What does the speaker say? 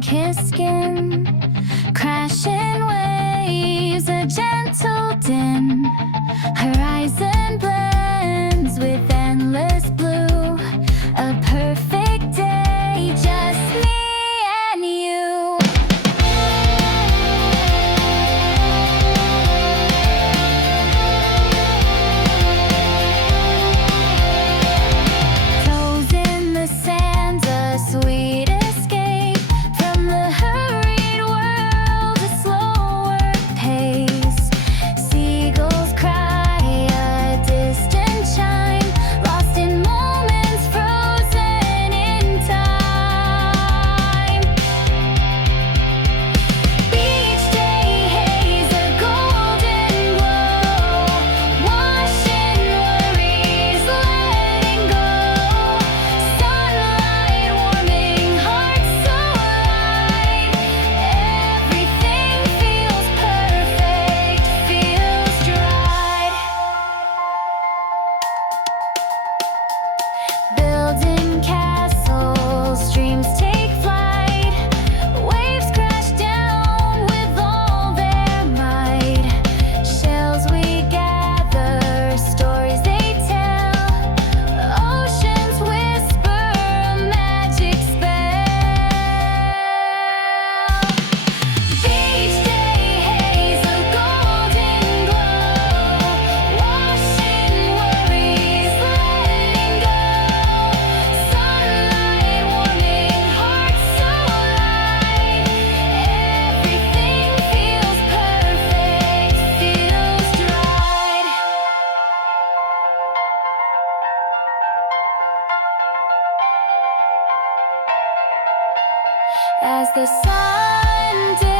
sun-kissed skin, crashing waves, a gentle din. Horizon blends with endless blue, a perfect day, just me and you. Toes in the sand, a sweet escape from the hurried world, a slower pace. Seagulls cry, a distant chime, lost in moments frozen in time. Beach day haze, a golden glow, washing worries, letting go. Sunlight warming hearts so light. Everything feels perfect, feels dried. Building castles, dreams take flight. Waves crash down with all their might. Shells we gather, stories they tell. Oceans whisper a magic spell. Beach day haze, a golden glow, washing worries, letting go. Sunlight warming hearts so light. Everything feels perfect, feels dried. As the sun dips